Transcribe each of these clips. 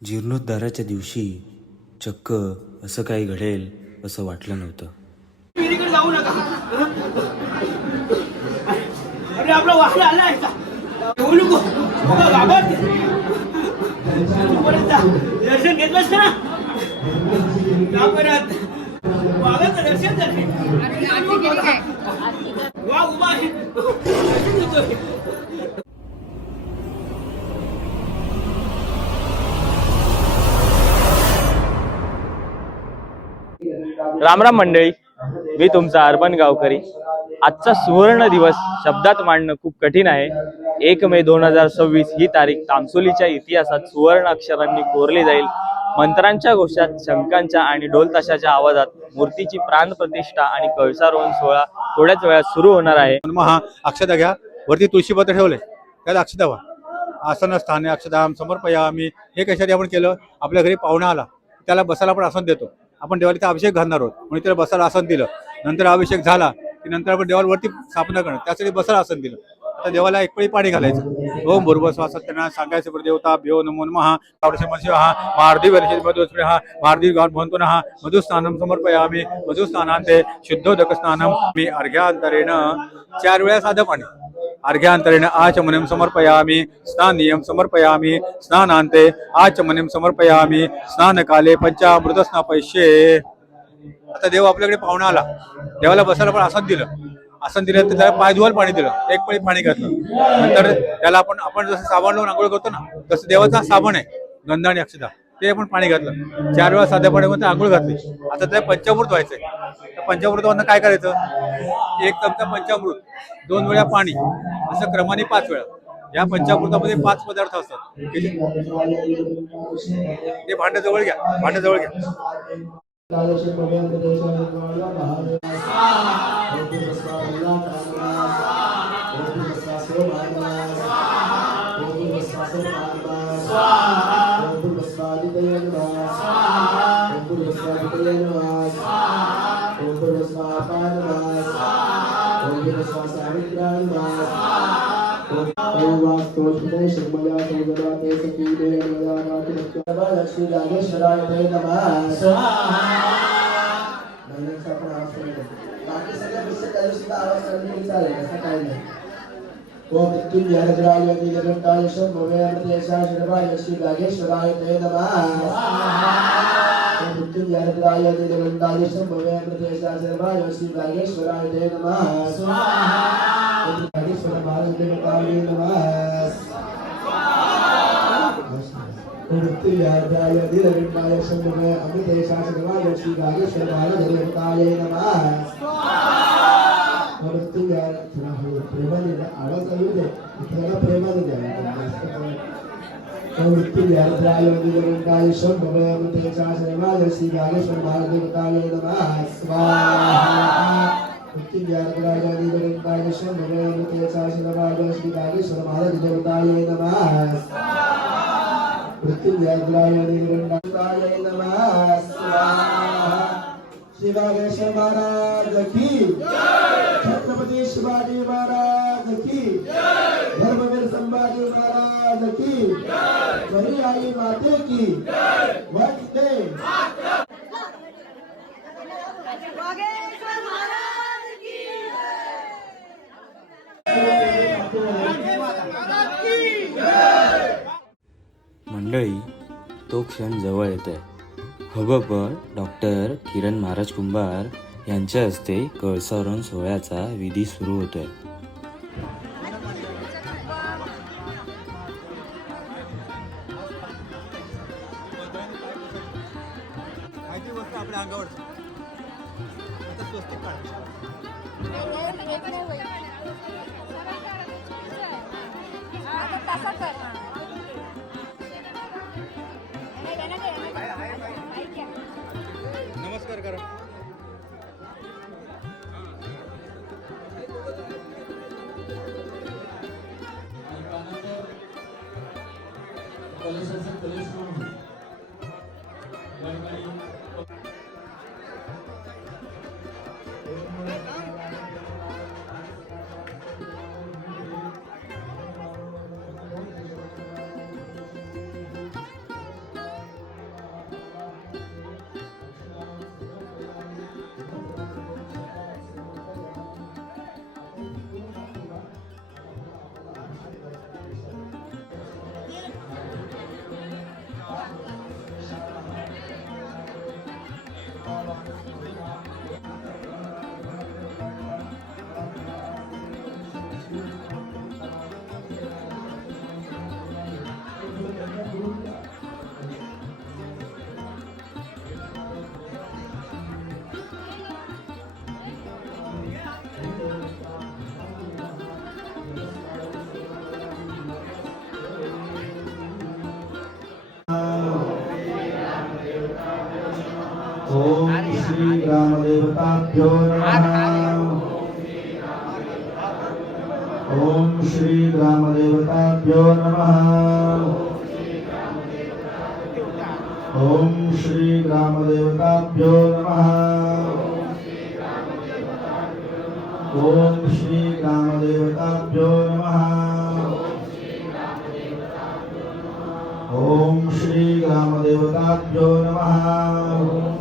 जीर्णोद्धाराच्या दिवशी चक्क असं काही घडेल असं वाटलं नव्हतं. विहिरीकडे जाऊ नका. अरे आपला वाहन आला आहे का? येऊ नको. बघा घाबरते. तोपर्यंत दर्शन घेतलंस ना? का परत बाबाचं दर्शन झालं. वा उभा आहे. दर्शन घेतोय. रामराम मंडळी, मी तुमचा अर्बन गावकरी. आजचा सुवर्ण दिवस शब्दात मांडणं खूप कठीण आहे. 1 मे 2026 ही तारीख तामसोलीच्या इतिहासात सुवर्ण अक्षरांनी कोरली जाईल. मंत्रांच्या घोषात, शंखांच्या आणि ढोल ताशाच्या आवाजात मूर्तीची प्राणप्रतिष्ठा आणि कळसारोहण सोहळा थोड्याच वेळात सुरू होणार आहे. महा अक्षता घ्या, वरती तुळशीपत्र ठेवले त्याला अक्षता व्हा. आसन स्थाने अक्षताम समर्पयामी. हे कशासाठी आपण केलं? आपल्या घरी पाहुणा आला त्याला बसायला आपण आसन देतो. आपण देवाला इथे अभिषेक घालणार आहोत म्हणून त्याला बसायला आसन दिलं. नंतर अभिषेक झाला की नंतर आपण देवाला वरती स्थापना करणार, त्यासाठी बसायला आसन दिलं. आता देवाला एक पळी पाणी घालायचं. ओम भूर्भुवः सत्यनारायण सांगायचं प्रदेवता भ्यो नमो नमः. मार्दी वर्षे मधुस्पृहा मार्दी भवन्तु नः. मधुस्नानं समर्पयामि. मधुस्नानान्ते शुद्धोदक स्नानं. मी अर्घ्यान्तरेण 4 वेळा साधं पाणी. अर्घ्यान्तरेण आचमनीं समर्पयामि. स्नानियं समर्पयामि. स्नानान्ते आचमनीं समर्पयामि. स्नानकाले पंचामृत स्नापयिष्ये. आता देव आपल्याकडे पाहुणा आला, देवाला बसायला पण आसन दिलं. आसन दिलं तर त्याला पाय धुवायला पाणी दिलं, एक पळी पाणी घातलं. नंतर त्याला आपण जसं साबण लावून आंघोळ करतो ना, तसं देवाचा साबण आहे गंध आणि अक्षता, ते आपण पाणी घातलं. 4 वेळा साध्या पाण्यामध्ये आंघोळ घातली. आता ते पंचामृत व्हायचंय. त्या पंचामृतावरनं काय करायचं? 1 चमचा पंचामृत, 2 वेळा पाणी, असं क्रमाने 5 वेळा. या पंचामृतामध्ये 5 पदार्थ असतात. ते भांड जवळ घ्या, भांड जवळ घ्या. ओम मृत्युंजयराय नीलकंठाय शंभवे अमृतेशाय शर्वाय श्री नागेश्वराय ते नमः. ओम मृत्युंजयराय नीलकंठाय शंभवे अमृतेशाय शर्वाय श्री नागेश्वराय ते नमः. ओम नागेश्वर महादेवाय नमः. ओम मृत्युंजयराय नीलकंठाय शंभवे अमृतेशाय शर्वाय श्री नागेश्वराय ते नमः. प्रेमाने आवाज येऊ दे, त्याला प्रेमाने द्या. मृत्युंजयाय नीलकंठाय शंभवे अमृतेशाय शर्वाय श्री नागेश्वर महादेवाय नमः. स्वाहा. मृत्युंजयाय नीलकंठाय शंभवे अमृतेशाय शर्वाय श्री नागेश्वर महादेवाय नमः. मृत्युंजयाय नीलकंठाय नमः. स्वाहा. श्री नागेश्वर महाराज की छत्रपती शिवाजी महाराज की धर्मवीर संभाजी महाराज की बड़ी आई माते की वंदे मंडळी, तो क्षण जवळ येत आहे. हबपर डॉक्टर किरण महाराज कुंभार यांच्या हस्ते कळसारोहण सोहळ्याचा विधी सुरू होतोय. आपल्या अंगावर स्वस्तिक काढा. नमस्कार करा. ओम श्री ग्रामदेवताभ्यो नमः ओम श्री ग्रामदेवताभ्यो नमः ओम श्री ग्रामदेवताभ्यो नमः ओम श्री ग्रामदेवताभ्यो नमः ओम श्री ग्रामदेवताभ्यो नमः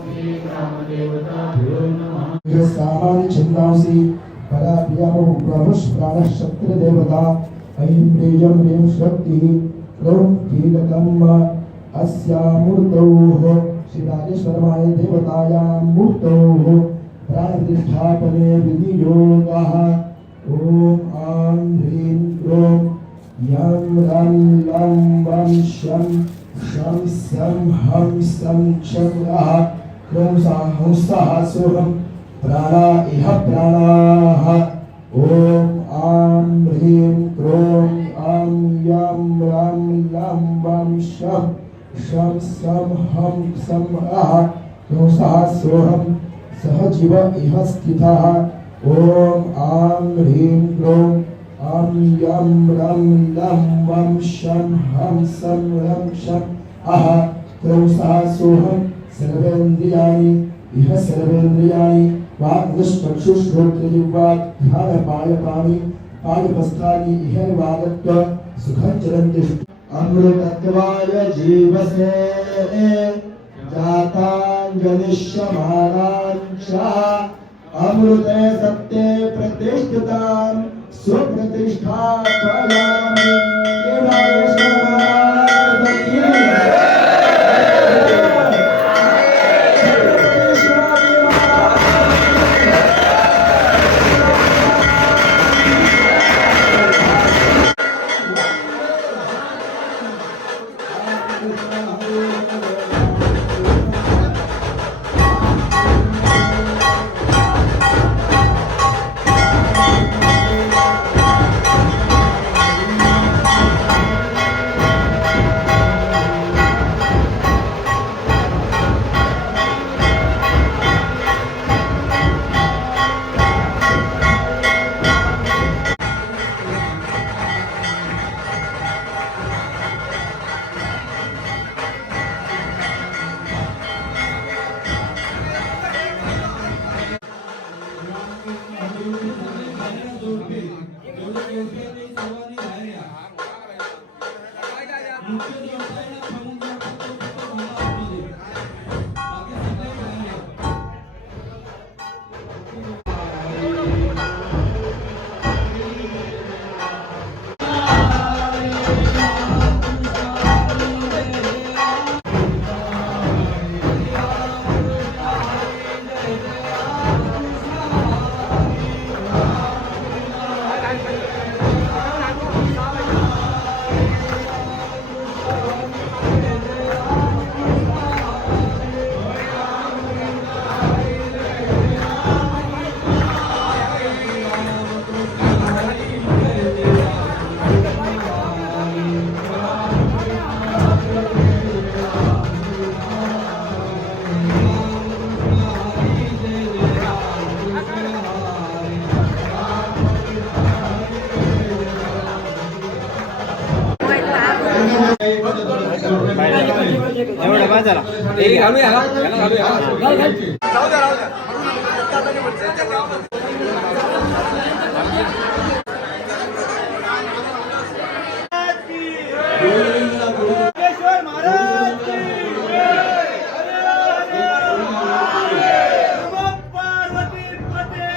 सामान्य छंदांसी पराप्रियामुप्रभुष्प्राणः शत्रुदेवता ऐं प्रेजं ह्रीं शक्तिः क्लौं कीलकम् अस्यामूर्तौः श्रीराजेश्वरमाय देवतायां मूर्तौः प्राणप्रतिष्ठापने विनियोगः ॐ आं ह्रीं क्लौं यं रं लं वं शं शं सं हं सं चं क्लौं हंसः सोऽहं प्राणा इह प्राणाः ॐ आं ह्रीं क्रों आं यं रं लं वं शं शं सं हं सं क्लौंसः सोऽहं सह जीव इह स्थितः ॐ आं ह्रीं क्रों आं यं रं लं वं शं हं सं रं शं क्लौंसः सोऽहं सर्वेन्द्रियाणि इह सर्वेन्द्रियाणि वाग्दुष्चक्षुश्रोत्रजिह्वाध्यानपायपाणि पायपस्थानि इह वागत्व सुखं चरन्ति अमृतत्वाय जीवसे जाताञ्जलिष्यमाणाञ्च अमृते सत्ये प्रतिष्ठितां सुप्रतिष्ठापयामि एवढं बा झाला योगेश्वर महाराज की हरे हरे नमः पार्वती पते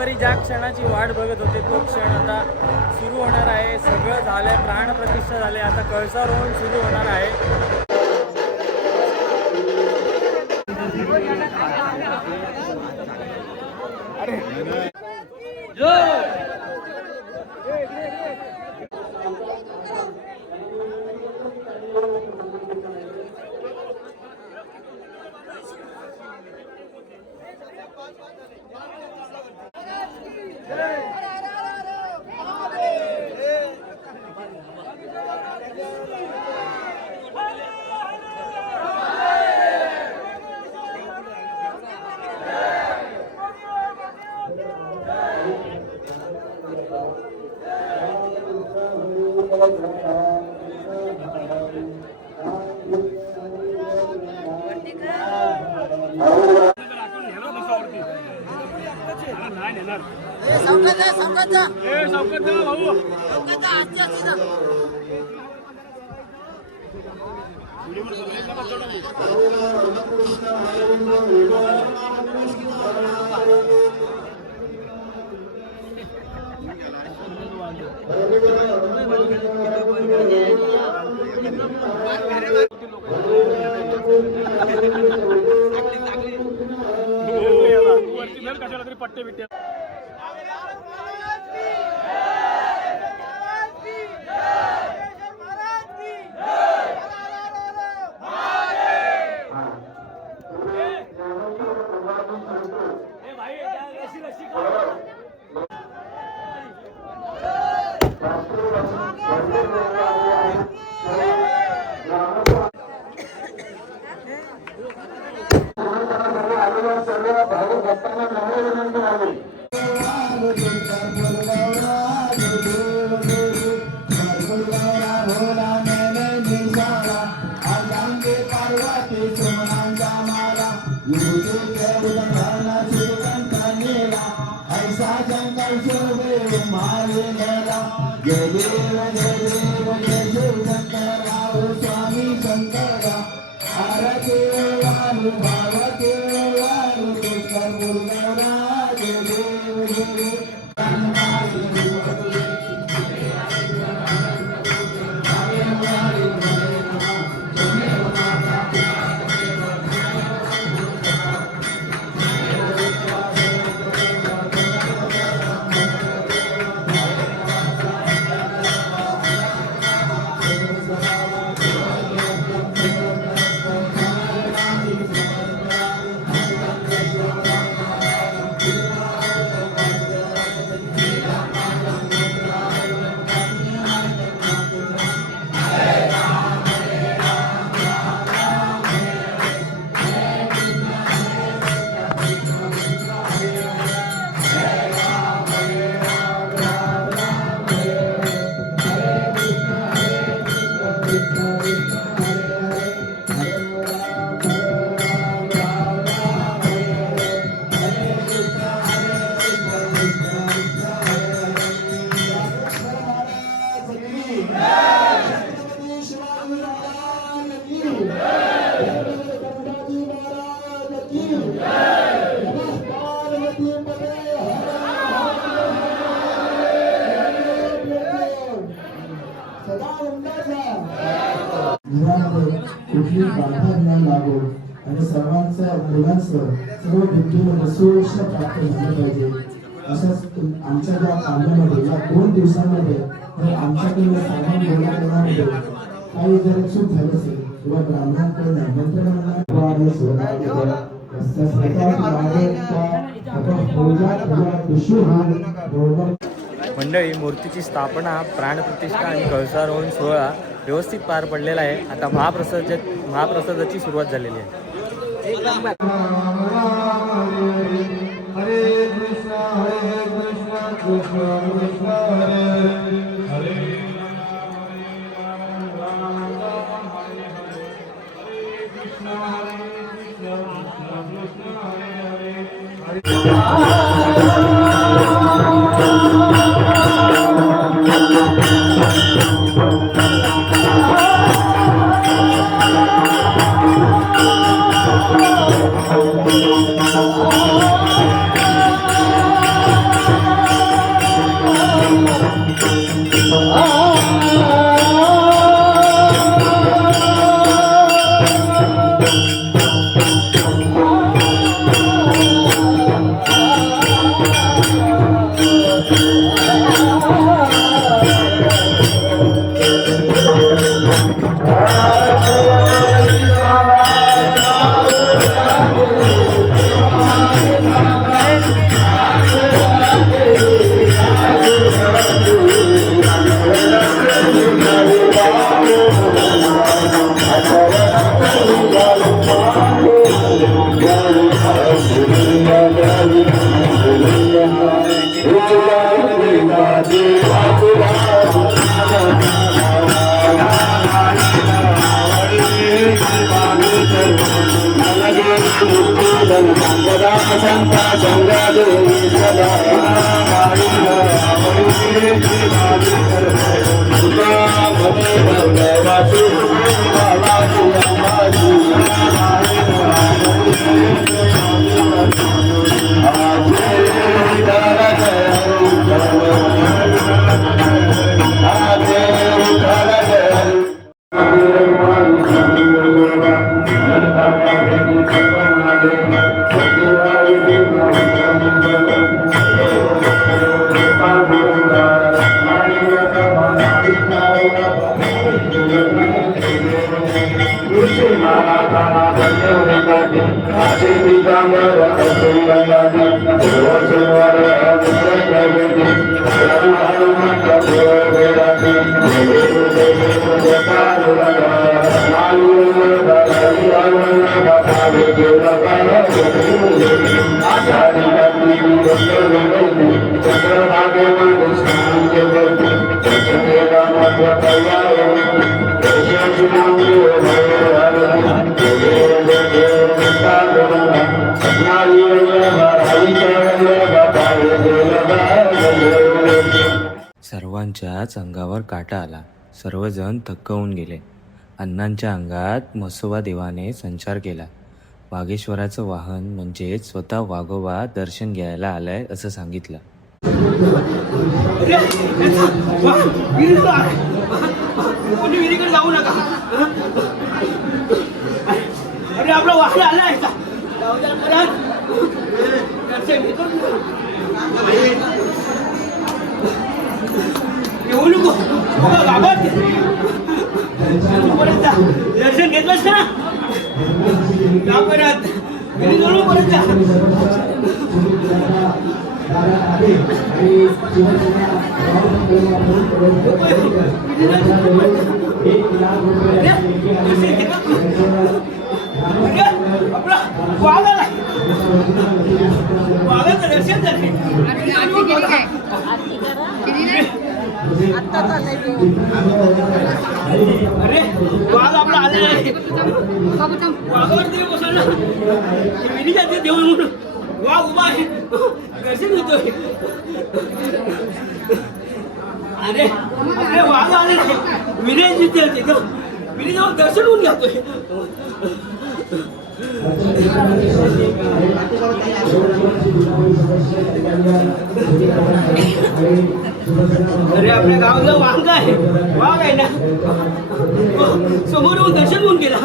गावकरी ज्या क्षणाची वाट बघत होते तो क्षण आता सुरू होणार आहे. सगळं झालंय, प्राणप्रतिष्ठा झाले, आता कळसारोहण सुरू होणार आहे. कुठली बाधा न लागो आणि सर्वांचा मुलांचं सर्व भिंतीमध्ये सुरक्षा प्राप्त झालं पाहिजे. असंच आमच्या या कामामध्ये या 2 दिवसांमध्ये आमच्याकडून सामान गोळा करण्यामध्ये काही जर चूक झाली असेल किंवा ब्राह्मणांकडून मंडळी, मूर्तीची स्थापना, प्राणप्रतिष्ठा आणि कळसारोहण सोहळा व्यवस्थित पार पडलेला आहे. आता महाप्रसादाची सुरुवात झालेली आहे. हरे कृष्ण कृष्ण कृष्ण हरे हरे सर्वांच्याच अंगावर काटा आला. सर्वजण थक्क होऊन गेले. अण्णांच्या अंगात म्हसोबा देवाने संचार केला. वाघेश्वराचं वाहन म्हणजेच स्वतः वाघोबा दर्शन घ्यायला आलाय असं सांगितलं. कोणी विहिरीकडे जाऊ नका. अरे आपला वाहन आलाय. येऊ नको दर्शन घेतलंस ना का परत परत जा. आपला वाघ आलाय. वाघाचं दर्शन झालं. अरे वाघ आपला आलेला आहे. वाघावर तरी बसवलं विहिरी जाते देऊन म्हणून वाघ उभा आहे. दर्शन घेतोय. अरे आपले वाघ आलेला आहे. विहिरी जिथे विहिरी जाऊन दर्शन होऊन घेतोय. अरे आपल्या गावाला वाघ आहे. वाघ आहे ना समोर येऊन दर्शन होऊन गेला.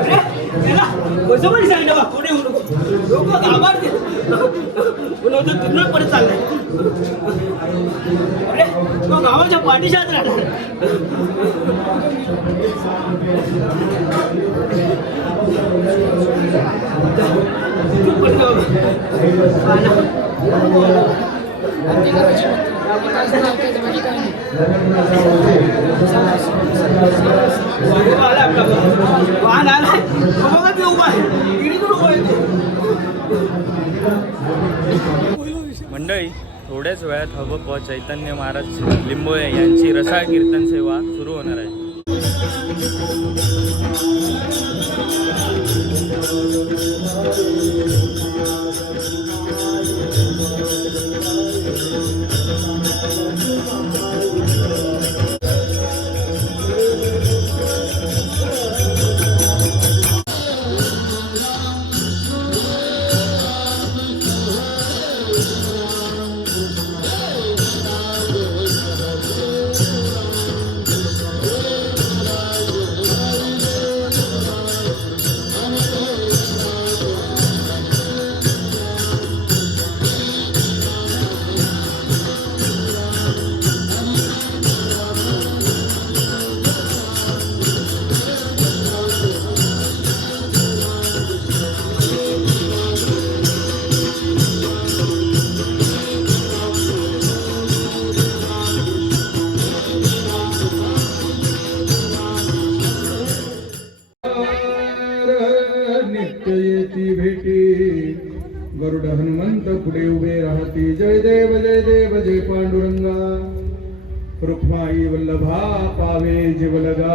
अरे त्याला बसवून सांगितलं बा पुढे होऊ नको. लोक घाबरते पुन्हा दुर्लभ परत चाललाय. अरे तो गावाच्या पाठीशात राहणार. वाहन आलाय. बघा ते उभा आहे. मंडळी, थोड्याच वेळात हबप व चैतन्य महाराज लिंबोळे यांची रसाळ कीर्तन सेवा सुरू होणार आहे. रुक्माई वल्लभा पावे जीवलगा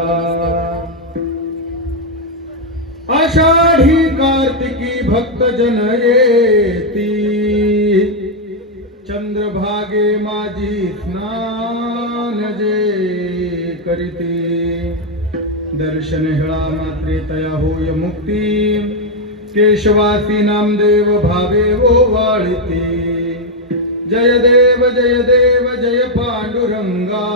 आषाढी कार्तिकी भक्त जन येती चंद्रभागे माझी स्नान जे करीती दर्शन हेळा मात्रे तया होय मुक्ती केशवासी नामदेव भावे ओवाळिती जय देव जय पांडुरंगा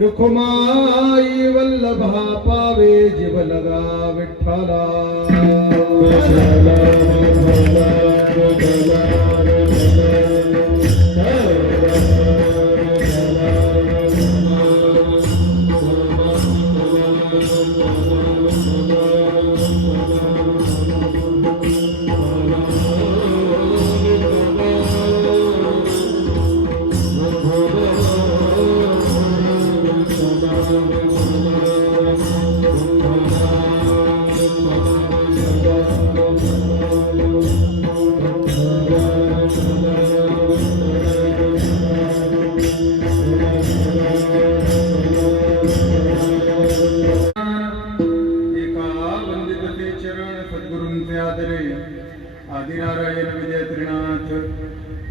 रुक्माई वल्लभा पावे जीवलगा विठ्ठला आदिनारायण विजय त्रिनाथ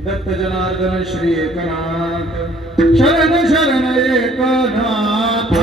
दत्त जनार्दन श्री एकनाथ शरण शरण एकनाथ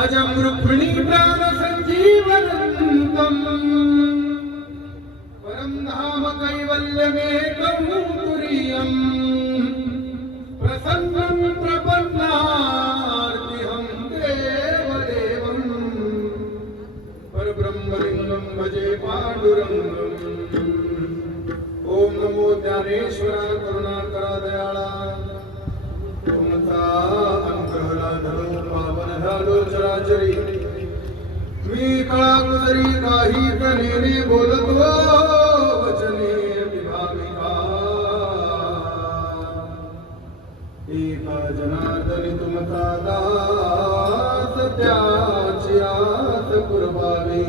अजम रुक्मिणी प्राण संजीवनंतम परम धाम कैवल्यमेकं तुरीयं प्रसन्नं प्रपन्नार्तिहं देवदेवं परब्रह्मलिंगं भजे पांडुरंगम् ओम नमो ज्ञानेश्वरा करुणाकरा दयाळा तुमचा अनुग्रह लाधलो पावन झालो चराचरी मी कळाकुसरी काही कनेने बोलतो वचने विभाविका एका जनार्दनी तुमचा दास त्याची आस पुरवावी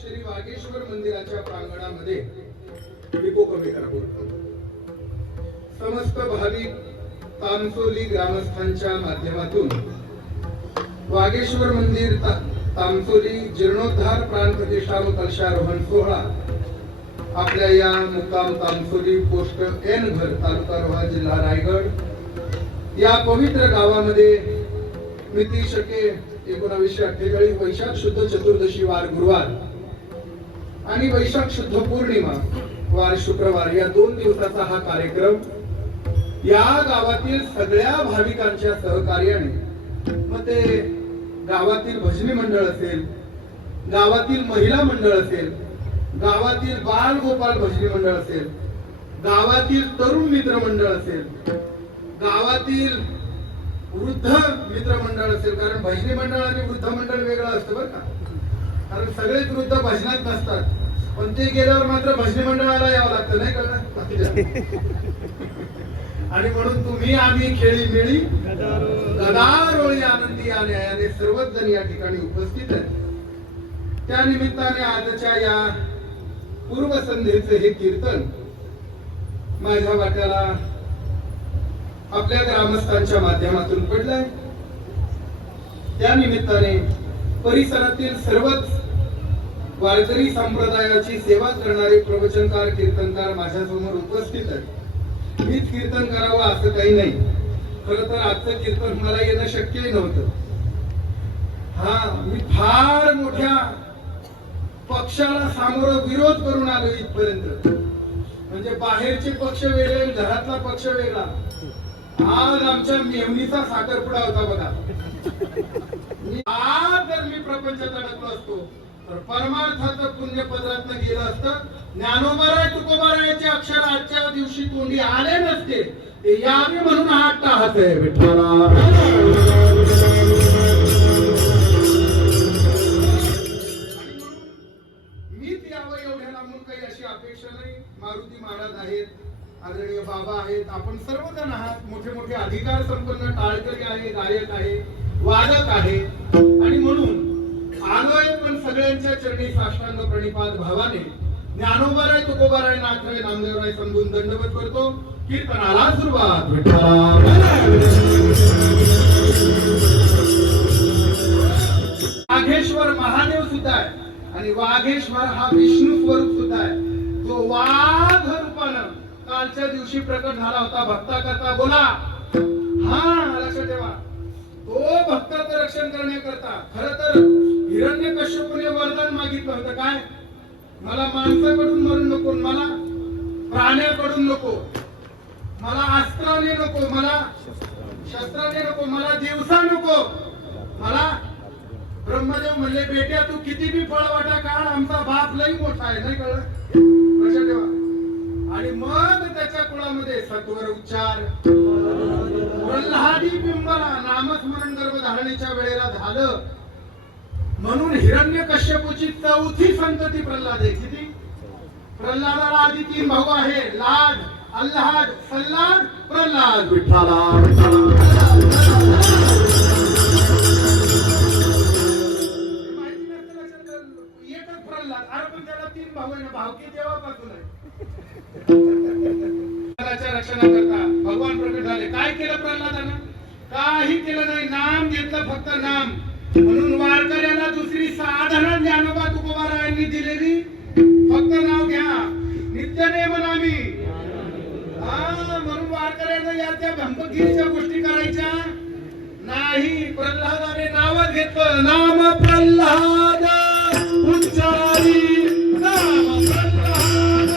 श्री वागेश्वर मंदिराच्या प्रांगणामध्ये विको कमी करा बोलतो समस्त भाविक तामसोली ग्रामस्थांच्या माध्यमातून वागेश्वर मंदिर तामसोली जीर्णोद्धार प्राण प्रतिष्ठा व कलशारोहण सोहळा आपल्या या मुक्काम तामसोली पोस्ट एन घर तालुका रोहा जिल्हा रायगड या पवित्र गावामध्ये मिती शके 1948 वैशाख शुद्ध चतुर्दशी वार गुरुवार आणि वैशाख शुद्ध पौर्णिमा वार शुक्रवार या 2 दिवसाचा हा कार्यक्रम या गावातील सगळ्या भाविकांच्या सहकार्याने मग ते गावातील भजनी मंडळ असेल, गावातील महिला मंडळ असेल, गावातील बाल गोपाल भजनी मंडळ असेल, गावातील तरुण मित्र मंडळ असेल, गावातील वृद्ध मित्र मंडळ असेल, कारण भजनी मंडळ आणि वृद्ध मंडळ वेगळं असतं बरं का, कारण सगळेच वृद्ध भजनात नसतात, पण ते गेल्यावर मात्र भजनी मंडळाला यावं लागतं नाही का आणि म्हणून तुम्ही आम्ही खेळी मिळी गदारोळी आनंदी या न्यायाने सर्वच जण या ठिकाणी उपस्थित आहेत. त्या निमित्ताने आजच्या या पूर्वसंध्येचे हे कीर्तन माझ्या वाट्याला आपल्या ग्रामस्थांच्या माध्यमातून पडलंय. त्या निमित्ताने परिसरातील सर्वच वारकरी संप्रदायाची सेवा करणारे प्रवचनकार कीर्तनकार माझ्यासमोर उपस्थित आहेत. मीच कीर्तन करावं असं काही नाही. खरं तर आजचं कीर्तन मला येणं शक्यही नव्हतं. मी फार मोठ्या पक्षाला सामोरं विरोध करून आलो इथपर्यंत. म्हणजे बाहेरचे पक्ष वेगळे, घरातला पक्ष वेगळा. आज आमच्या मेवणीचा साखरपुडा होता बघा. आज जर मी प्रपंचात अडकलो असतो तर परमार्थाचं पुण्यपत्रातनं गेलं असतं. ज्ञानोबाराय तुकोबारायचे अक्षर आजच्या दिवशी तोंडी आले नसते. ते यावे म्हणून हा अट्टाहास आहे विठ्ठला. मीच यावं एवढ्या लांबून काही अशी अपेक्षा नाही. मारुती महाराज आहेत, आदरणीय बाबा आहेत, आपण सर्वजण आहात. मोठे मोठे अधिकार संपन्न टाळकरी आहे, गायक आहे, वादक आहे. आणि म्हणून आलोय पण सगळ्यांच्या चरणी साष्टांग प्रणिपात भावाने ज्ञानोबाराय तुकोबाराय नाथराय नामदेवराय संबून दंडवत करतो. कीर्तनाला सुरुवात. वाघेश्वर महादेव सुद्धा आहे आणि वाघेश्वर हा विष्णू स्वरूप सुद्धा आहे. जो वाघ रूपानं कालच्या दिवशी प्रकट झाला होता भक्ता करता. बोला लक्षात ठेवा. तो भक्ताचं रक्षण करण्याकरता खरं तर हिरण्यकश्यपूने वरदान मागितलं होतं. काय? मला माणसाकडून मरण नको, मला प्राण्याकडून नको, मला अस्त्राने नको, मला शस्त्राने नको, मला दिवसा नको. मला ब्रह्मदेव म्हणले बेट्या तू किती बी फळवाटा काढ, आमचा बाप लई मोठा आहे. नाही कळलं? लक्षात ठेवा. आणि मग त्याच्या कुळामध्ये सत्वर उच्चार प्रल्हादी बिंबला नामस्मरण गर्भधारणेच्या वेळेला झालं. म्हणून हिरण्यकश्यपूची चौथी संतती प्रल्हाद आहे. किती? प्रल्हादाला आधी 3 भाऊ आहे. लाड, अल्लाद, सल्लाद, प्रल्हाद. विठ्ठला एकच प्रल्हाद. अरे पण त्याला 3 भाऊ आहे ना. भावकी देवापासून आहे. रक्षणाकरता भगवान प्रकट झाले. काय केलं प्रल्हादानं? काही केलं नाही. नाम घेतलं, फक्त नाम. म्हणून वारकऱ्याला दुसरी साधारण ज्ञानोबा तुकोबारायांनी दिलेली फक्त नाव घ्या. नित्यनेम नामी. म्हणून वारकऱ्यानं या त्या भंपगिरीच्या गोष्टी करायच्या नाही. प्रल्हादाने नावच घेतलं. नाम प्रल्हाद उच्चारी, नाम प्रल्हाद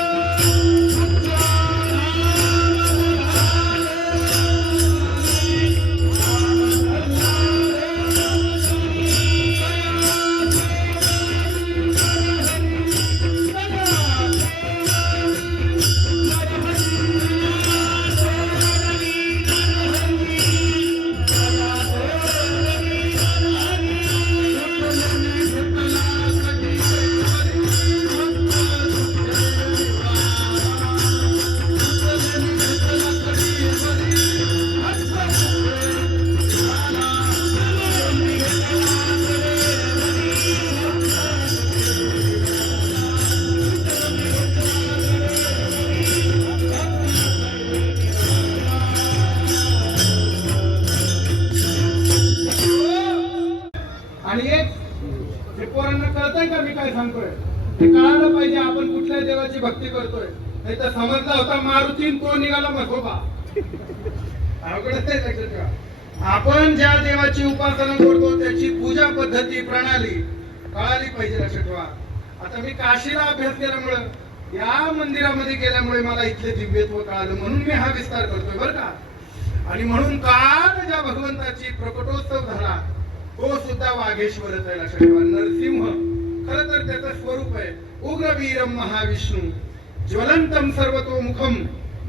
आणि एक पोरांना कळतंय का मी काय सांगतोय? हे कळायला पाहिजे आपण कुठल्या देवाची भक्ती करतोय. नाही तर समजला होता मारुती, तो निघाला मसोबा. अवघडच आहे. लक्षात ठेवा. आपण ज्या देवाची उपासना करतो त्याची पूजा पद्धती प्रणाली कळाली पाहिजे. लक्षात ठेवा. आता मी काशीला अभ्यास केल्यामुळं, या मंदिरामध्ये गेल्यामुळे मला इथले दिव्यत्व कळालं. म्हणून मी हा विस्तार करतोय बरं का. आणि म्हणून काल ज्या भगवंताची प्रकटोत्सव झाला तो सुद्धा वाघेश्वरच आहे. लक्षात ठेवा. नरसिंह खरं तर त्याचं स्वरूप आहे. उग्रवीरम महाविष्णू ज्वलंतम सर्वतोमुखम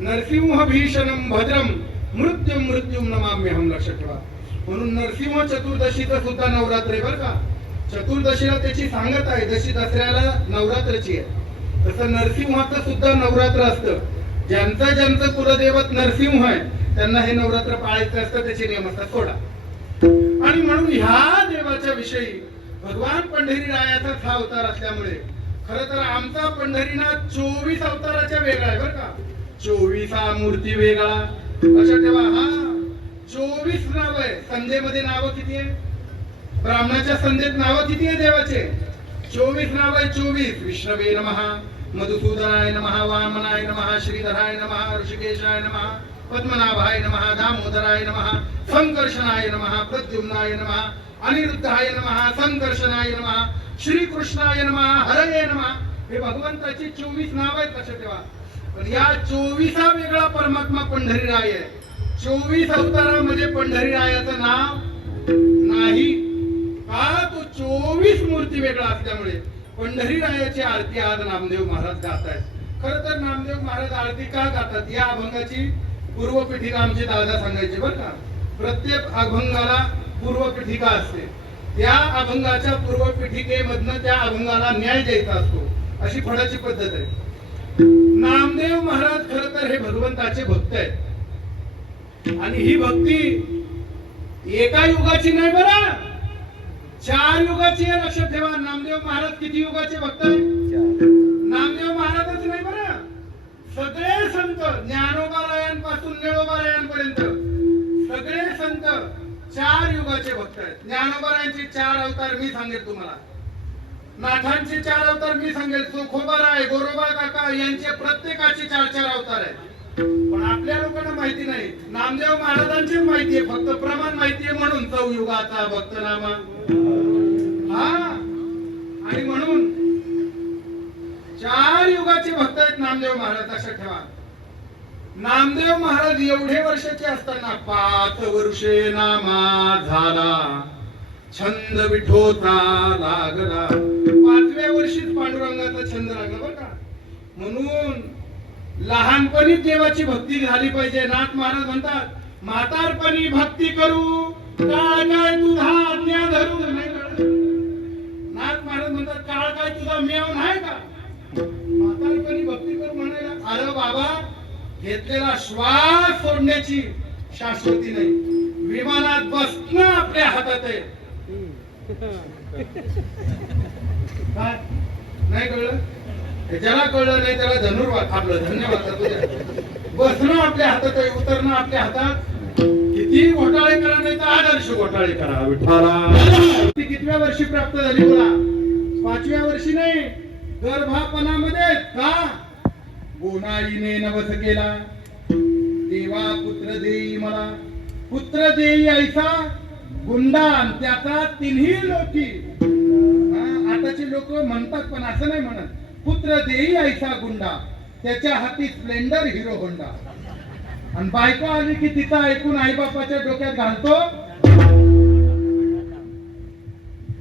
नरसिंह भीषणम भद्रम मृत्युम मृत्युम नमाम्यहम. लक्षात ठेवा. म्हणून नरसिंह चतुर्दशीचं सुद्धा नवरात्र आहे बरं का. चतुर्दशीला त्याची सांगत आहे, जशी दसऱ्याला नवरात्रची आहे तसं नरसिंहाचं सुद्धा नवरात्र असतं. ज्यांचं ज्यांचं कुलदैवत नरसिंह आहे त्यांना हे नवरात्र पाळायचं असतं, त्याचे नियम असतात, सोडा. आणि म्हणून ह्या देवाच्या विषयी भगवान पंढरीरायाचाच हा अवतार असल्यामुळे खर तर आमचा पंढरीनाथ 24 अवताराच्या वेगळा आहे बरं का. 24 मूर्ती वेगळा. लक्षात ठेवा, हा 24 नाव आहे. संध्येमध्ये नावं किती आहे? ब्राह्मणाच्या संध्येत नावं किती आहे देवाचे? 24 नाव आहे. 24. विष्णवे नमः, मधुसूदनाय नमः, वामनाय नमः, श्रीधराय नमः, ऋषिकेशाय नमः, पद्मनाभाय नमः, दामोदराय नमः, संकर्षणाय नमः, प्रद्युम्नाय नमः, अनिरुद्धाय नमः, संकर्षणाय नमः, श्रीकृष्णाय नमः, हरये नमः. हे भगवंताची 24 नाव आहेत. लक्षात ठेवा. पण या 24 वेगळा परमात्मा पंढरीराय आहे. 24 अवतारामध्ये पंढरीरायाचं नाव नाही का? तो 24 मूर्ती वेगळा असल्यामुळे पंढरीरायाची आरती आज नामदेव महाराज गातायत. खर तर नामदेव महाराज आरती का गातात या अभंगाची पूर्वपीठिका आमचे दादा सांगायचे बरं का. प्रत्येक अभंगाला पूर्वपीठिका असते. त्या अभंगाच्या पूर्वपीठिकेमधनं त्या अभंगाला न्याय द्यायचा असतो, अशी फळाची पद्धत आहे. नामदेव महाराज खर तर हे भगवंताचे भक्त आहेत. आणि ही भक्ती एका युगाची नाही बरं, 4 युगाची आहे. लक्षात ठेवा. नामदेव महाराज किती युगाचे भक्त आहेत? नामदेव महाराजच नाही बरं, सगळे संत ज्ञानोबारायांपासून निळोबारायांपर्यंत सगळे संत 4 युगाचे भक्त आहेत. ज्ञानोबारायांचे 4 अवतार मी सांगेल तुम्हाला. नाथांचे 4 अवतार मी सांगेल. चोखोबाराय, गोरोबा काका यांचे प्रत्येकाचे 4 अवतार आहेत. पण आपल्या लोकांना माहिती नाही. नामदेव महाराजांचीच माहिती आहे, फक्त प्रमाण माहिती आहे म्हणून चौयुगाचा भक्तनामा. हा, आणि म्हणून 4 युगाचे भक्त आहेत नामदेव महाराज. लक्षात ठेवा. नामदेव महाराज एवढे वर्षाचे असताना 5 वर्षे नामा झाला, छंद विठोचा लागला. 5व्या वर्षीच पांडुरंगाचा छंद लागला बरं का. म्हणून लहानपणी देवाची भक्ती झाली पाहिजे. नाथ महाराज म्हणतात, म्हातारपणी भक्ती करू, काळ काय तुझा आज्ञा धरू. नाही कळलं? नाथ महाराज म्हणतात, काळ काय तुझा मेव नाही का? म्हातारपणी भक्ती करू म्हणायला, अरे बाबा, घेतलेला श्वास सोडण्याची शाश्वती नाही. विमानात बसणं आपल्या हातात आहे. काय नाही कळलं? ज्याला कळलं नाही त्याला धनुर्वाद. आपलं धन्यवाद. बसणं आपल्या हातात आहे, उतरणं आपल्या हातात. किती घोटाळे करा, नाही तर आदर्श घोटाळे करा. विठ्ठला ती कितव्या वर्षी प्राप्त झाली बोला? 5व्या वर्षी नाही, गर्भापणामध्ये. का? गोनाईने नवस केला, देवा पुत्र देई मला. पुत्र देई ऐसा गुंडा, त्याचा 3ही लोकी. आताचे लोक म्हणतात पण असं नाही म्हणत. पुत्र देई ऐसा गुंडा, त्याच्या हाती स्प्लेंडर हिरो होंडा. आणि बायको आली की तिचा ऐकून आई बापाच्या डोक्यात घालतो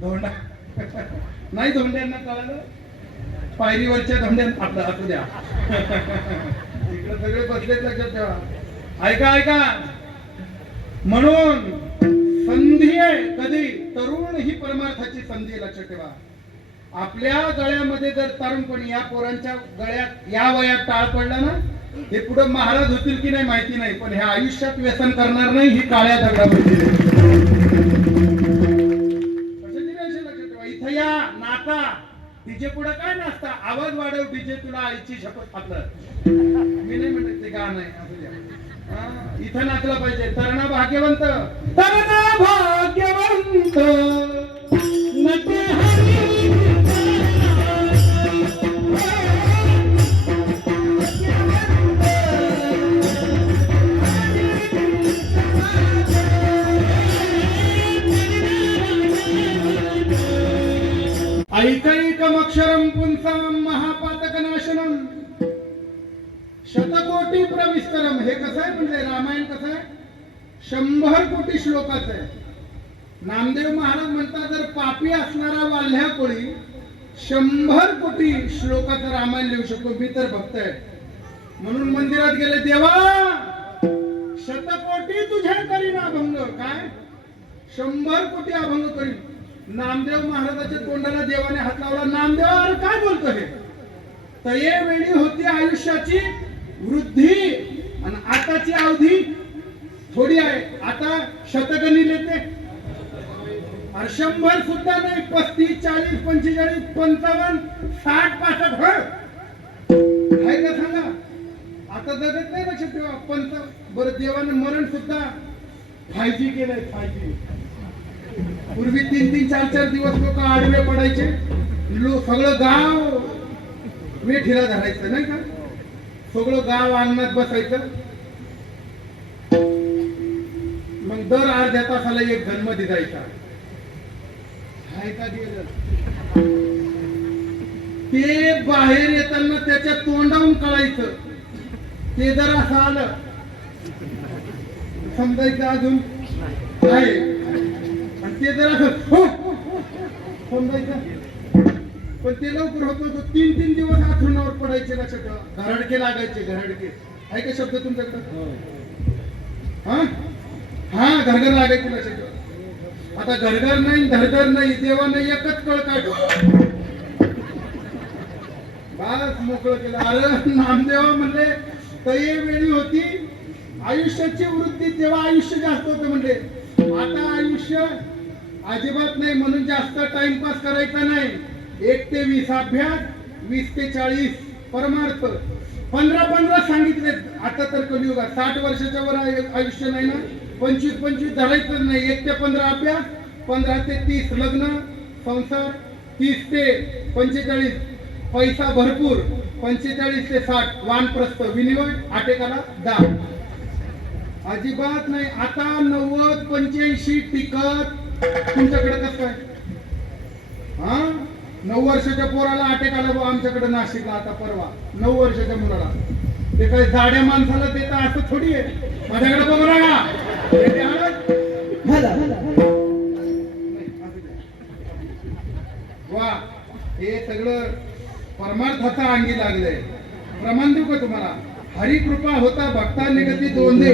धोंडा. नाही धोंड्यांना कळालं, पायरीवरच्या धोंड्यांना आपलं असू द्या. इकडे सगळे बसलेत. लक्षात ठेवा. ऐका ऐका. म्हणून संधी आहे कधी तरुण ही परमार्थाची संधी. लक्षात ठेवा. आपल्या गळ्यामध्ये जर तरुणपणी या पोरांच्या गळ्यात या वयात टाळ पडला ना, हे पुढे महाराज होतील की नाही माहिती नाही, पण हे आयुष्यात व्यसन करणार नाही. ही काळ्या दगडावरती लक्षात ठेवा. इथं या नाता डीजे पुढे काय नाचता, आवाज वाढव डीजे, तुला आईची शपथ. आपलं मी नाही म्हणत ते गाणं आहे, असू द्या. इथं नाचलं पाहिजे. तरणा भाग्यवंत, तरणा भाग्यवंत नटे ऐकैकमक्षरं पुंसां महापातकनाशनम शतकोटी प्रविस्तरम. हे कसं आहे म्हणजे रामायण कसं आहे? 100 कोटी श्लोकाचं आहे. नामदेव महाराज म्हणतात, जर पापी असणारा वाल्ह्या कोळी 100 कोटी श्लोकाचं रामायण लिहू शकतो. मी तर भक्त आहे म्हणून मंदिरात गेले, देवा शतकोटी तुझ्या करीन अभंग. काय 100 कोटी अभंग करीन. नामदेव महाराजाच्या तोंडाला देवाने हात लावला. नामदेव अरे काय बोलतो हे? तये वेळी होती आयुष्याची वृद्धी आणि आताची अवधी थोडी आहे. आता शतकनी लेते अरे 100 सुद्धा नाही, 35 40 45 55 60 65 आहे का सांगा. आता जगत नाही लक्षात ठेवा. बरं देवानं मरण सुद्धा 5G केलंय. 5G पूर्वी 3-3 4-4 दिवस लोक आडवे पडायचे, सगळं गाव वेठीला धरायचं नाही का, सगळं गाव अंगणात बसायचं. मग दर अर्ध्या तासाला एक जन्मदी जायचा. ते बाहेर येताना त्याच्या तोंडावून कळायचं. ते जर असं आलं समजायचं अजून आहे, आणि ते जर असं समजायचं. पण ते लवकर होत नव्हतं. 3-3 दिवस आथरुणावर पडायचे. लक्षात ठेवा. घरडके लागायचे. घरडके आहे का शब्द तुमच्याकडे? हा घरघर लागायचे. लक्षात ठेवा. आता घरघर नाही, धरधर नाही, देवानं एकच कळ काढू बस मोकळं केलं. अरे नामदेवा म्हणले तये वेळी होती आयुष्याची वृद्धी, तेव्हा आयुष्य जास्त होतं म्हणले. आता आयुष्य अजिबात नाही, म्हणून जास्त टाइमपास करायचा नाही. 1 ते 20 अभ्यास, 20 ते 40 परमार्थ, 15 सांगितले. आता तर कलियुगात 60 वर्षाच्या वर आयुष्य नाही ना, 25 धरायचं नाही. 1 ते 15 अभ्यास, 15 ते 30 लग्न संसार, 30 ते 45 पैसा भरपूर, 45 ते 60 वानप्रस्थ विनिमय, आटेकाला दान. अजिबात नाही. आता 90-85 टिकत तुमच्याकडे कसं काय? 9 वर्षाच्या पोराला अटॅक आला बा आमच्याकडे नाशिकला. आता परवा 9 वर्षाच्या मुलाला. ते काही जाड्या माणसाला देता असं थोडी आहे. माझ्याकडे बघू नका. वा हे सगळं परमार्थाचा अंगी लागलंय. प्रमाण देऊ का तुम्हाला? हरिकृपा होता भक्ता निगती दोंदे.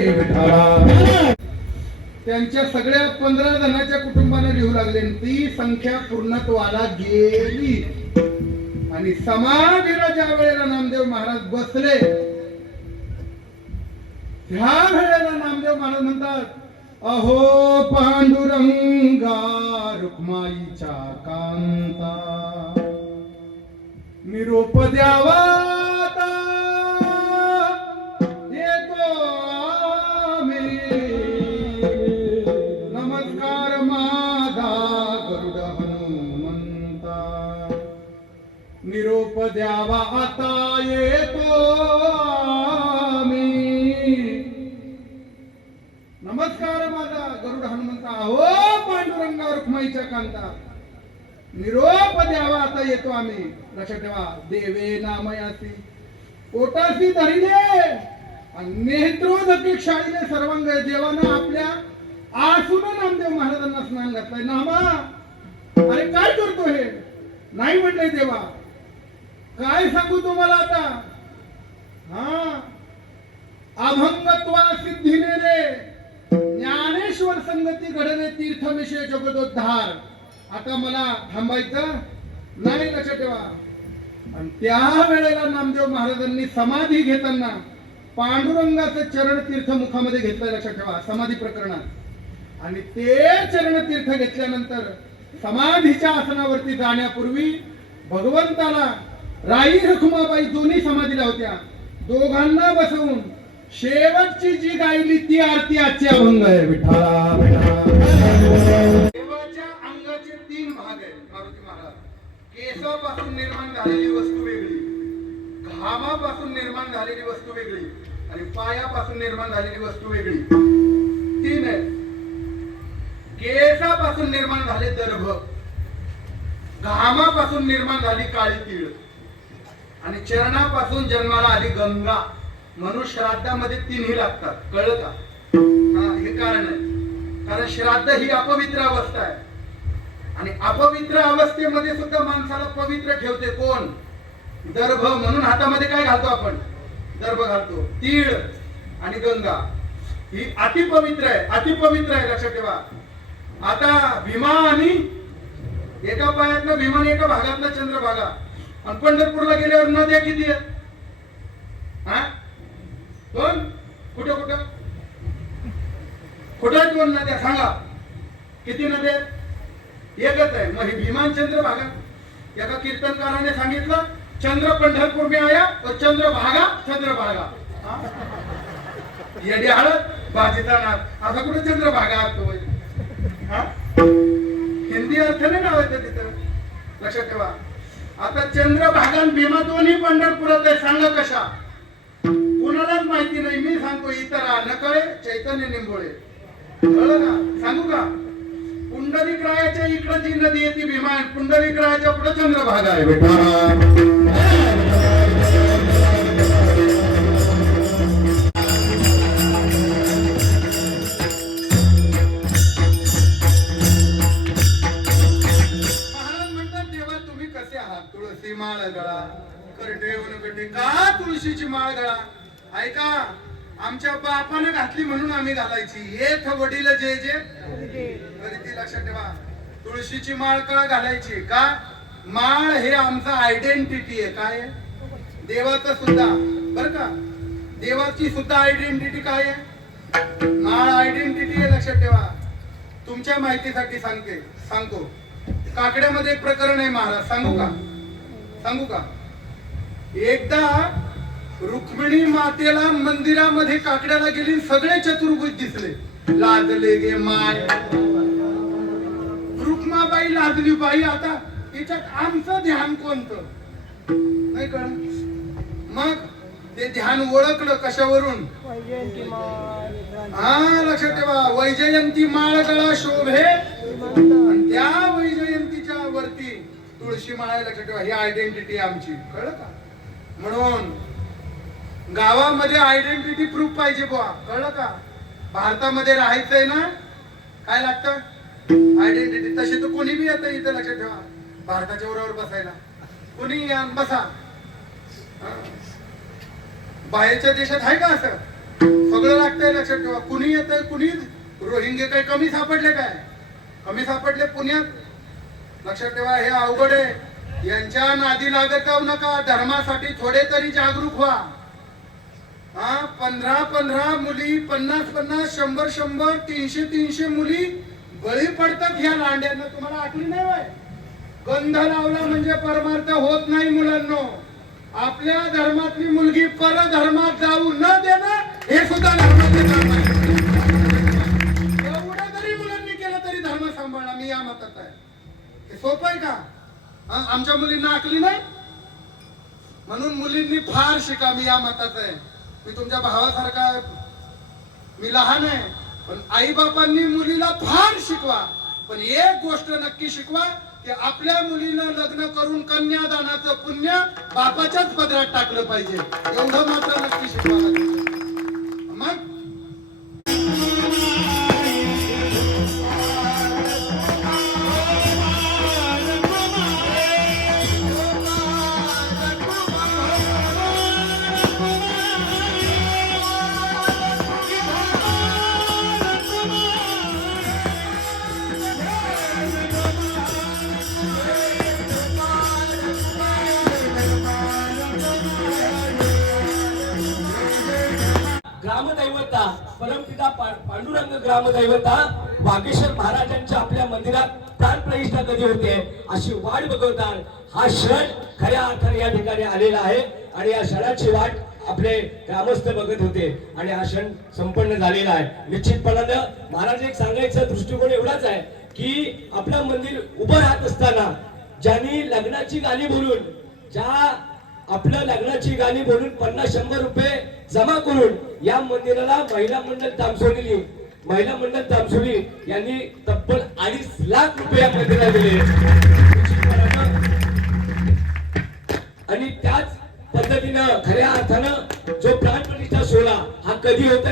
त्यांच्या सगळ्या 15 जणांच्या कुटुंबाने लिहू लागले. ती संख्या पूर्णत्वाला गेली. आणि समाधीला ज्या वेळेला नामदेव महाराज बसले, ह्या वेळेला नामदेव महाराज म्हणतात, अहो पांडुरंगा रुक्माईच्या कांता, निरोप द्यावा येतो आम्ही. नमस्कार माझा गरुड हनुमंता, निरोप द्यावा आता येतो आम्ही. नमस्कार माझा गरुड हनुमंता, हो पांडुरंगा रुक्माईच्या कांता, निरोप द्यावा आता येतो आम्ही. लक्षात ठेवा. देवे नामयासी पोटासी धरिले नेत्रोदकी क्षाळीले सर्वांग. देवानं आपल्या आसून नामदेव महाराजांना स्नान घातलंय. नामा अरे काय करतो हे? नाही म्हटलंय देवा. काय सांगू तुम्हाला आता? अभंगत्वा सिद्धीने ज्ञानेश्वर संगती घडले तीर्थविषय जगदोद्धार. आता मला थांबायचं नाही. लक्षात ठेवा. आणि त्या वेळेला नामदेव महाराजांनी समाधी घेताना पांडुरंगाचं चरण तीर्थ मुखामध्ये घेतलंय. लक्षात ठेवा. समाधी प्रकरणात. आणि ते चरण तीर्थ घेतल्यानंतर समाधीच्या आसनावरती जाण्यापूर्वी भगवंताला राई रखुमाबाई दोन्ही समाधीला होत्या, दोघांना बसवून शेवटची जी गायली ती आरती आजची अभंग आहे. विठ्ठला देवाच्या अंगाचे 3 भाग आहेत. मारुती महाराज केसापासून निर्माण झालेली वस्तू वेगळी, घामापासून निर्माण झालेली वस्तू वेगळी, आणि पायापासून निर्माण झालेली वस्तू वेगळी. 3 आहेत. केसापासून निर्माण झाले दर्भ, घामापासून निर्माण झाली काळी तीळ, आणि चरणापासून जन्माला आली गंगा. म्हणून श्राद्धामध्ये 3ही लागतात. कळलं का? हे कारण आहे. कारण श्राद्ध ही अपवित्र अवस्था आहे, आणि अपवित्र अवस्थेमध्ये सुद्धा माणसाला पवित्र ठेवते कोण? दर्भ. म्हणून हातामध्ये काय घालतो आपण? दर्भ घालतो. तीळ आणि गंगा ही अतिपवित्र आहे. अतिपवित्र आहे. लक्षात ठेवा. आता भीमा आणि एका पायातनं भीमा आणि एका भागातला चंद्रभागा. आणि पंढरपूरला गेल्यावर नद्या किती आहेत? दोन. कुठं कुठं? कुठे आहेत 2 नद्या सांगा? किती नद्या आहेत? एकच आहे. मग ही भीमान चंद्रभागा. एका कीर्तनकाराने सांगितलं, चंद्र पंढरपूर में आया तो चंद्रभागा चंद्रभागा. येडी हळद भाजीचा नाद असा कुठे चंद्रभागा असतो? हिंदी अर्थ नाही लावायचं तिथं, लक्षात ठेवा. आता चंद्रभागा आणि भीमा दोन्ही पंढरपुरात आहे. सांगा कशा? कुणालाच माहिती नाही. मी सांगतो इतर नकळे चैतन्य निंबोळे. कळलं का? सांगू का? पुंडलिकरायाच्या इकडे जी नदी आहे ती भीमा आहे. पुंडलिकरायाच्या पुढे चंद्रभागा आहे बेटा. महाराज म्हणतात देवा तुम्ही कसे आहात? तुळशी माळ गळा करटे कटे का तुळशीची माळ गळा? ऐका, आमच्या बापाने घातली म्हणून आम्ही घालायची. एक वडील जे जे तरी ती लक्षात ठेवा. तुळशीची माळ का घालायची? का? माळ हे आमचा आयडेंटिटी आहे. काय आहे? देवाचं सुद्धा बर का, देवाची सुद्धा आयडेंटिटी काय आहे? माळ आयडेंटिटी आहे. लक्षात ठेवा. तुमच्या माहितीसाठी सांगतो. काकड्यामध्ये एक प्रकरण आहे महाराज. सांगू का? एकदा रुक्मिणी मातेला मंदिरामध्ये काकड्याला गेली, सगळे चतुर्भुज दिसले. लाजले गे माय. रुक्माबाई लाजली. बाई आता याच्यात आमचं ध्यान कोणतं नाही कळ. मग ते ध्यान ओळखलं कशावरून? हा लक्षात ठेवा. वैजयंती माळ गळा शोभे, आणि त्या वैजयंतीच्या वरती तुळशी माळ. लक्षात ठेवा. ही आयडेंटिटी आमची. कळलं का? म्हणून गावामध्ये आयडेंटिटी प्रूफ पाहिजे बुवा. कळलं का? भारतामध्ये राहायचंय ना, काय लागतं? आयडेंटिटी. तशी तर कोणी बी येतं इथं. लक्षात ठेवा. भारताच्या उरावर बसायला कोणी बसा. बाहेरच्या देशात आहे का असं? सगळं लागतंय. लक्षात ठेवा. कुणी येतंय, कुणी. रोहिंगे काही कमी सापडले? काय कमी सापडले पुण्यात? लक्षात ठेवा. हे अवघड आहे. यांच्या नादी लागत जाऊ नका. धर्मासाठी थोडे तरी जागरूक व्हा. 15 मुली, 50 100 300 मुली बळी पडतात ह्या लांड्यांना. तुम्हाला आठवली नाही वय? गंध लावला म्हणजे परमार्थ होत नाही मुलांनो. आपल्या धर्मातली मुलगी परधर्मात जाऊ न देणं हे सुद्धा धर्माचे काम आहे. एवढं जरी मुलांनी केलं तरी धर्म सांभाळला. मी या मतात आहे. हे सोपं आहे का? आमच्या मुलींना आकली नाही म्हणून मुलींनी फार शिका. मी या मतात आहे. मी तुमच्या भावासारखा, मी लहान आहे, पण आई बापांनी मुलीला फार शिकवा. पण एक गोष्ट नक्की शिकवा की आपल्या मुलीला लग्न करून कन्यादानाचं पुण्य बापाच्याच पदरात टाकलं पाहिजे. एवढं मात्र नक्की शिकवा. मग ग्रामदैवता परमपिता पांडुरंग ग्रामदैवता वागेश्वर महाराजांच्या आपल्या मंदिरात प्राणप्रतिष्ठा कधी होते अशी वाट बघवतात. हा क्षण खऱ्या अर्थाने या ठिकाणी आलेला आहे आणि या क्षणाची वाट आपले ग्रामस्थ बघत होते आणि हा क्षण संपन्न झालेला आहे. निश्चितपणानं महाराज एक सांगायचा दृष्टिकोन एवढाच आहे की आपलं मंदिर उभं राहत असताना ज्यांनी लग्नाची गाणी बोलून, ज्या आपलं लग्नाची गाणी बोलून 50-100 रुपये जमा करून या मंदिराला महिला मंडळ तामसोली यांनी तब्बल 2.5 लाख रुपये या मंदिराला दिले. आणि त्याच पद्धतीनं खऱ्या अर्थानं जो प्राणप्रतिष्ठा सोहळा हा कधी होत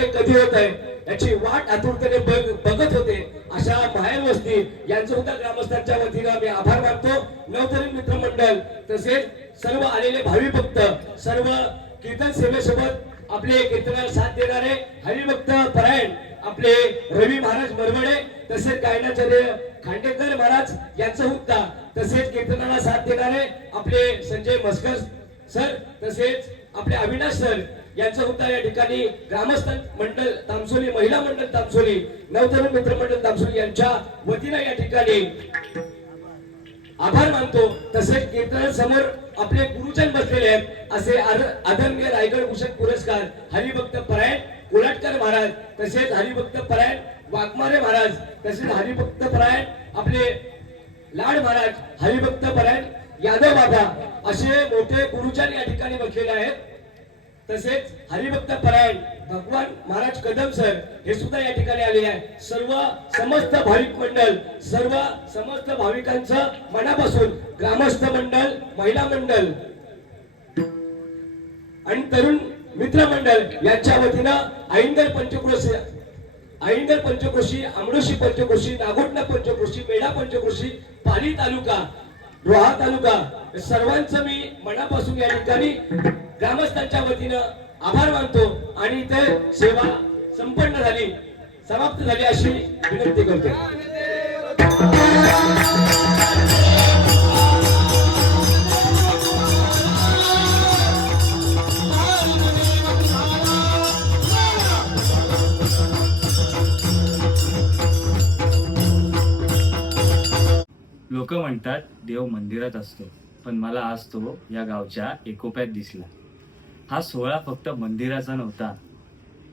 आहे याची वाट आतुरतेने बघत होते. अशा बाहेर वस्ती यांचं सुद्धा ग्रामस्थांच्या वतीनं आम्ही आभार मानतो. नवतरुण मित्रमंडळ तसेच सर्व आलेले भावी भक्त, सर्व कीर्तन सेवेसोबत आपले कीर्तनाला साथ देणारे हरिभक्त परायण आपले रवी महाराज मरवडे, तसेच गायनाचार्य खांडेकर महाराज यांचं सुद्धा, तसेच कीर्तनाला साथ देणारे आपले संजय मस्कर सर, तसेच आपले अविनाश सर यांचं सुद्धा या ठिकाणी ग्रामस्थ मंडळ तामसोली, महिला मंडळ तामसोली, नवतरुण मित्र मंडळ तामसोली यांच्या वतीनं या ठिकाणी आभार मानतो. तसेच कीर्तन समोर आपले गुरुजन बसलेले आहेत असे आदरणीय रायगड भूषण पुरस्कार हरिभक्त परायण कोल्हाटकर महाराज, तसेच हरिभक्त परायण वाघमारे महाराज, तसेच हरिभक्त परायण आपले लाड महाराज, हरिभक्त परायण यादव बाबा असे मोठे गुरुजन या ठिकाणी बसलेले आहेत. तसेच हरिभक्त परायण भगवान महाराज कदम सर हे सुद्धा या ठिकाणी आलेले आहे. समस्त भाविक मंडळ, समस्त भाविकांचं मनापासून ग्रामस्थ मंडळ, महिला मंडळ आणि तरुण मित्र मंडळ यांच्या वतीनं ऐंदर पंचक्रोशी, आमडोशी पंचक्रोशी, नागोटणा पंचक्रोशी, मेढा पंचक्रोशी, पाली तालुका, रोहा तालुका सर्वांचं मी मनापासून या ठिकाणी ग्रामस्थांच्या वतीनं आभार मानतो आणि इथे सेवा संपन्न झाली, समाप्त झाली अशी विनंती करतो. लोक म्हणतात देव मंदिरात असतो, पण मला आज तो या गावच्या एकोप्यात दिसला. हा सोहळा फक्त मंदिराचा नव्हता,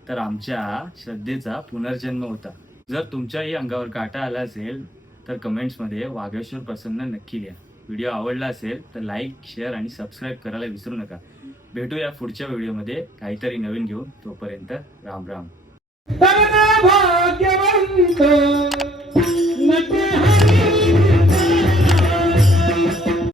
तर आमच्या श्रद्धेचा पुनर्जन्म होता. जर तुमच्याही अंगावर काटा आला असेल तर कमेंट्समध्ये वागेश्वर प्रसन्न नक्की लिहा. व्हिडिओ आवडला असेल तर लाईक, शेअर आणि सबस्क्राईब करायला विसरू नका. भेटूया पुढच्या व्हिडिओमध्ये काहीतरी नवीन घेऊन. तोपर्यंत राम राम. भाग्यवंत